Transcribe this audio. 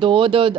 2